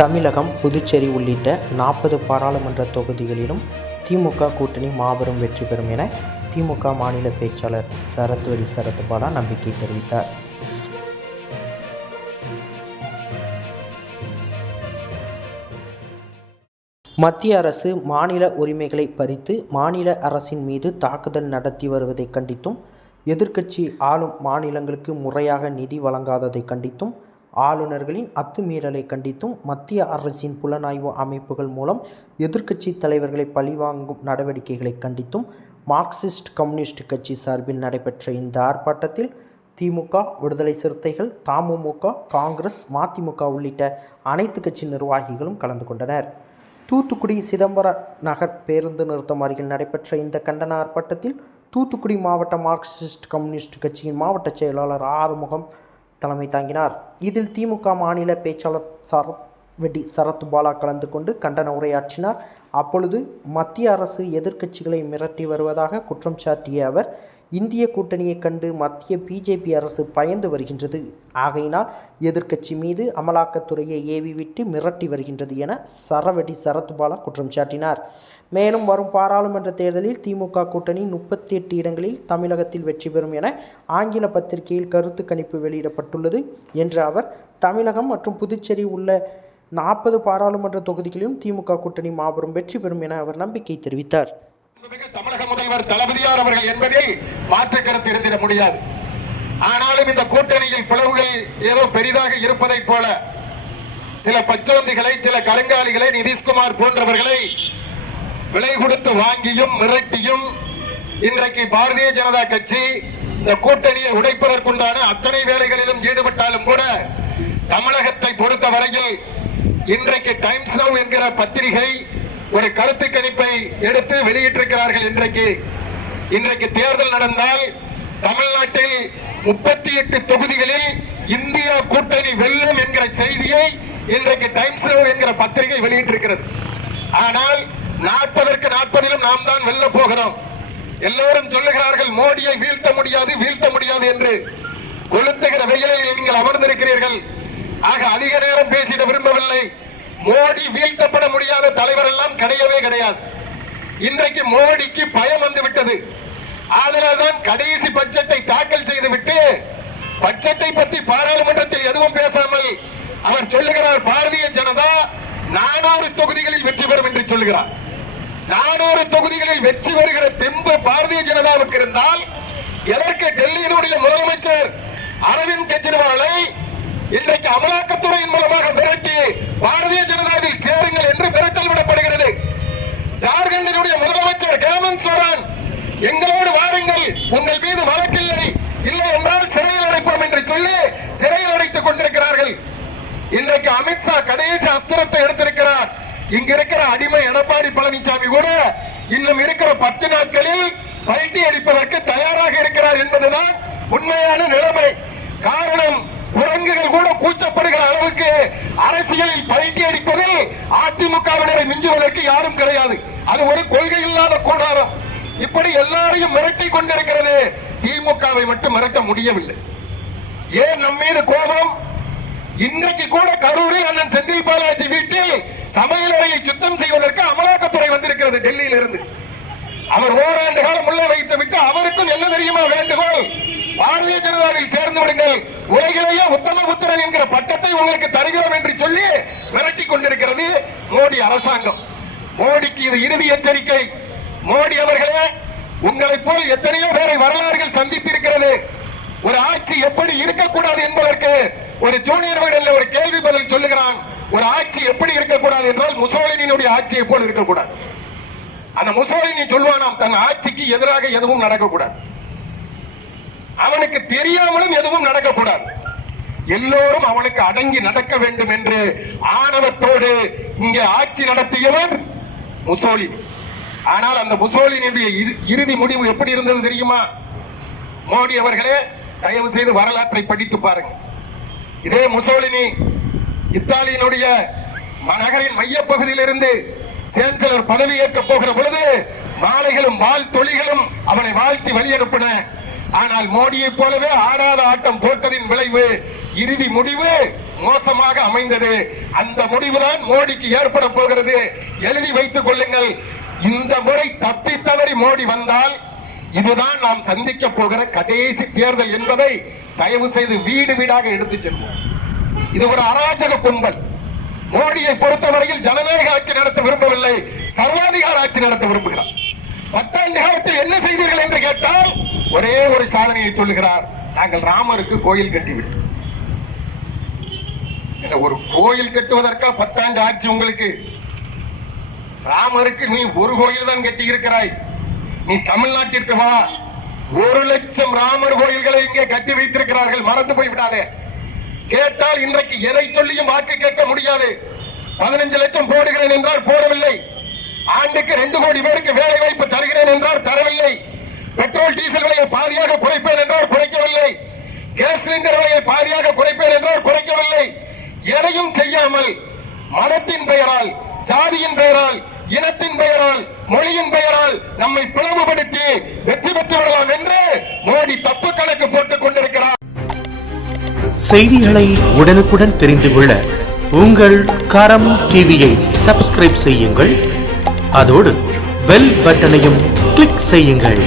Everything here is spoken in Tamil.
தமிழகம் புதுச்சேரி உள்ளிட்ட நாற்பது பாராளுமன்ற தொகுதிகளிலும் திமுக கூட்டணி மாபெரும் வெற்றி பெறும் என திமுக மாநில பேச்சாளர் சரத்வதி சரத்பாலா நம்பிக்கை தெரிவித்தார். மத்திய அரசு மாநில உரிமைகளை பறித்து மாநில அரசின் மீது தாக்குதல் நடத்தி வருவதை கண்டித்தும் எதிர்க்கட்சி ஆளும் மாநிலங்களுக்கு முறையாக நிதி வழங்காததை கண்டித்தும் ஆளுநர்களின் அத்துமீறலை கண்டித்தும் மத்திய அரசின் புலனாய்வு அமைப்புகள் மூலம் எதிர்க்கட்சி தலைவர்களை பழிவாங்கும் நடவடிக்கைகளை கண்டித்தும் மார்க்சிஸ்ட் கம்யூனிஸ்ட் கட்சி சார்பில் நடைபெற்ற இந்த ஆர்ப்பாட்டத்தில் திமுக விடுதலை சிறுத்தைகள் தமுமுக காங்கிரஸ் மதிமுக உள்ளிட்ட அனைத்து கட்சி நிர்வாகிகளும் கலந்து கொண்டனர். தூத்துக்குடி சிதம்பர நகர் பேருந்து நிறுத்தம் அருகில் நடைபெற்ற இந்த கண்டன ஆர்ப்பாட்டத்தில் தூத்துக்குடி மாவட்ட மார்க்சிஸ்ட் கம்யூனிஸ்ட் கட்சியின் மாவட்ட செயலாளர் ஆறுமுகம் தலைமை தாங்கினார். இதில் திமுக மாநில பேச்சாளர் சரத் வெடி சரத்பாலா கலந்து கொண்டு கண்டன உரையாற்றினார். அப்பொழுது மத்திய அரசு எதிர்க்கட்சிகளை மிரட்டி வருவதாக குற்றம் சாட்டிய அவர் இந்திய கூட்டணியை கண்டு மத்திய பிஜேபி அரசு பயந்து வருகின்றது. ஆகையினால் எதிர்க்கட்சி மீது அமலாக்கத்துறையை ஏவி விட்டு மிரட்டி வருகின்றது என சரவெடி சரத்பாலா குற்றம் சாட்டினார். மேலும் வரும் பாராளுமன்ற தேர்தலில் திமுக கூட்டணி முப்பத்தி எட்டு இடங்களில் தமிழகத்தில் வெற்றி பெறும் என ஆங்கில பத்திரிகையில் கருத்து கணிப்பு வெளியிடப்பட்டுள்ளது. என்ற அவர் தமிழகம் மற்றும் புதுச்சேரி உள்ள நாற்பது பாராளுமன்ற தொகுதிகளிலும் திமுக கூட்டணி மாபெரும் வெற்றி பெறும் என அவர் நம்பிக்கை தெரிவித்தார். தமிழக முதல்வர் தளபதியார் அவர்கள் என்பதில் மாற்று கருத்து இருந்திட முடியாது. ஆனாலும் இந்த கூட்டணியில் பிளவுகள் ஏதோ பெரிதாக இருப்பதைப் போல சில பச்சோந்திகளை சில கருங்காலிகளை நிதிஷ்குமார் போன்றவர்களை விலை கொடுத்து வாங்கியும் மிரட்டியும் இன்றைக்கு பாரதிய ஜனதா கட்சி இந்த கூட்டணியை உடைப்பதற்குண்டான அத்தனை வேலைகளிலும் ஈடுபட்டாலும் கூட தமிழகத்தை பொறுத்த வரையில் இன்றைக்கு டைம்ஸ் நவ் என்கிற பத்திரிகை ஒரு கருத்து கணிப்பை எடுத்து வெளியிட்டிருக்கிறார்கள் இன்றைக்கு. இன்றைக்கு தேர்தல் நடந்தால் தமிழ்நாட்டில் முப்பத்தி எட்டு தொகுதிகளில் இந்தியா கூட்டணி வெல்லும் என்கிற செய்தியை இன்றைக்கு டைம்ஸ் நவ் என்கிற பத்திரிகை வெளியிட்டிருக்கிறது. ஆனால் நாற்பதற்கு நாற்பதிலும் நாம் தான் வெல்ல போகிறோம். எல்லோரும் சொல்லுகிறார்கள் மோடியை வீழ்த்த முடியாது வீழ்த்த முடியாது என்று. கொளுத்துகிற வெயிலில் நீங்கள் அமர்ந்திருக்கிறீர்கள். ஆக அதிக நேரம் பேசி விரும்பவில்லை. மோடி வீழ்த்தப்பட முடியாத தலைவர் எல்லாம் கிடையவே கிடையாது. இன்றைக்கு மோடிக்கு பயம் வந்து விட்டது. அதனால்தான் கடைசி பட்ஜெட்டை தாக்கல் செய்துவிட்டு பட்ஜெட்டை பற்றி பாராளுமன்றத்தில் எதுவும் பேசாமல் அவர் சொல்லுகிறார் பாரதிய ஜனதா நானூறு தொகுதிகளில் வெற்றி பெறும் என்று சொல்லுகிறார். நானூறு தொகுதிகளில் வெற்றி பெறுகிற தெம்பு பாரதிய ஜனதாவுக்கு இருந்தால் எதற்கு டெல்லியினுடைய முதலமைச்சர் அரவிந்த் கெஜ்ரிவாலை இன்றைக்கு அமலாக்கத்துறையின் மூலமாக மிரட்டி பாரதிய ஜனதாவில் சேருங்கள் என்று மிரட்டல் விடப்படுகிறது. ஜார்க்கண்டினுடைய முதலமைச்சர் ஹேமந்த் சோரன் எங்களோடு வாருங்கள் உங்கள் மீது வழக்கில்லை இல்லை என்றால் சிறையில் அடைப்போம் என்று சொல்லி சிறையில் அடைத்துக் கொண்டிருக்கிறார்கள். இன்றைக்கு அமித்ஷா கடைசி அஸ்திரத்தை எடுத்திருக்கிறார். இங்க இருக்கிற அடிமை எடப்பாடி பழனிசாமி கூட இன்னும் இருக்கிற பத்து நாட்களில் பல்ட்டி அடிப்பதற்கு தயாராக இருக்கிறார் என்பதுதான் உண்மையான நிலைமை. காரணம் குரங்குகள் கூட கூச்சப்படுகிற அளவுக்கு அரசியலில் பயிற்சி அடிப்பதில் அதிமுகவினரை மிஞ்சுவதற்கு யாரும் கிடையாது. அது ஒரு கொள்கை இல்லாத கூடாரம். இப்படி எல்லாரையும் மிரட்டி கொண்டிருக்கிறது திமுகவை மட்டும் மிரட்ட முடியவில்லை. ஏன் நம்ம மீது கோபம்? இன்றைக்கு கூட கரூரில் அண்ணன் செந்தில் பாலாஜி வீட்டில் சமையலறையை சுத்தம் செய்வதற்கு அமலாக்கத்துறை வந்திருக்கிறது டெல்லியில் இருந்து அவர் ஓராண்டு காலம் உள்ள வைத்து விட்டு அவருக்கும் என்ன தெரியுமா வேண்டுகோள்? பாரதிய ஜனதாவில் சேர்ந்து விடுங்கள். உத்தமபுத்திரன் என்கிற பட்டத்தை உங்களுக்கு தருகிறோம் என்று சொல்லி மிரட்டி கொண்டிருக்கிறது மோடி அரசாங்கம். மோடிக்கு இது இறுதி எச்சரிக்கை. மோடி அவர்களே உங்களை போல் எத்தனையோ பேரை வரலாறுகள் சந்தித்திருக்கிறது. ஒரு ஆட்சி எப்படி இருக்கக்கூடாது என்பதற்கு ஒரு ஜூனியர் வீடல்ல ஒரு கேள்வி பதில் சொல்லுகிறான். ஒரு ஆட்சி எப்படி இருக்கக்கூடாது என்றால் முசோலினுடைய ஆட்சியை போல் இருக்கக்கூடாது. அந்த முசோலினி சொல்வானாம் தன் ஆட்சிக்கு எதிராக எதுவும் நடக்கக்கூடாது. அவனுக்கு தெரியாமலும் எதுவும் நடக்கக்கூடாது. எல்லோரும் அவனுக்கு அடங்கி நடக்க வேண்டும் என்று ஆணவத்தோடு இங்கே ஆட்சி நடத்தியவர் முசோலி. ஆனால் அந்த முசோலினுடைய இறு- இறுதி முடிவு எப்படி இருந்தது தெரியுமா? மோடி அவர்களே தயவு செய்து வரலாற்றை படித்து பாருங்க இதே முசோலினி இத்தாலியினுடைய ம- நகரின் மையப்பகுதியிலிருந்து சேன்சலர் பதவி போகிற பொழுது மாலைகளும் வாழ் தொழிகளும் அவனை வாழ்த்தி வழி அனுப்பின ஆனால் மோடியைப் போலவே ஆடாத ஆட்டம் போட்டதின் விளைவு இறுதி முடிவு மோசமாக அமைந்தது. அந்த முடிவுதான் மோடிக்கு ஏற்பட போகிறது. எழுதி வைத்துக் கொள்ளுங்கள். இந்த முறை தப்பி தவறி மோடி வந்தால் இதுதான் நாம் சந்திக்க போகிற கடைசி தேர்தல் என்பதை தயவு செய்து வீடு வீடாக எடுத்து செல்வோம். இது ஒரு அராஜக கும்பல். மோடியை பொறுத்தவரையில் ஜனநாயக ஆட்சி நடத்த விரும்பவில்லை. சர்வாதிகார ஆட்சி நடத்த விரும்புகிறார். பத்தாண்டு காலத்தில் என்ன செய்தீர்கள் என்று கேட்டால் ஒரே ஒரு சாதனையை சொல்லுகிறார். நாங்கள் ராமருக்கு கோயில் கட்டிவிட்டோம். ஒரு கோயில் கட்டுவதற்கா பத்தாண்டு ஆட்சி உங்களுக்கு. ராமருக்கு நீ ஒரு கோயில் தான் கட்டி இருக்கிறாய் நீ தமிழ்நாட்டிற்கு வா. ஒரு லட்சம் ராமர் கோயில்களை இங்கே கட்டி வைத்திருக்கிறார்கள். மறந்து போய்விடாதே. கேட்டால் இன்றைக்கு எதை சொல்லியும் வாக்கு கேட்க முடியாது. பதினஞ்சு லட்சம் போடுகிறேன் என்றால் போடவில்லை. ஆண்டுக்கு ரெண்டு கோடி பேருக்கு வேலை வாய்ப்பு தருகிறேன் என்றால் தரவில்லை. பெட்ரோல் டீசல் விலையை பாதியாக குறைப்பேன் என்றால் குறைக்கவில்லை. கேஸ் சிலிண்டர் விலையை பாதியாக குறைப்பேன் என்றால் குறைக்கவில்லை. எதையும் செய்யாமல் மதத்தின் பெயரால் சாதியின் பெயரால் இனத்தின் பெயரால் மொழியின் பெயரால் நம்மை பிளவுபடுத்தி வெற்றி பெற்று விடலாம் என்று மோடி தப்பு கணக்கு போட்டுக் கொண்டிருக்கிறார். செய்திகளை உடனுக்குடன் தெரிந்து கொள்ள உங்கள் கரம் டிவியை சப்ஸ்கிரைப் செய்யுங்கள். அதோடு பெல் பட்டனையும் கிளிக் செய்யுங்கள்.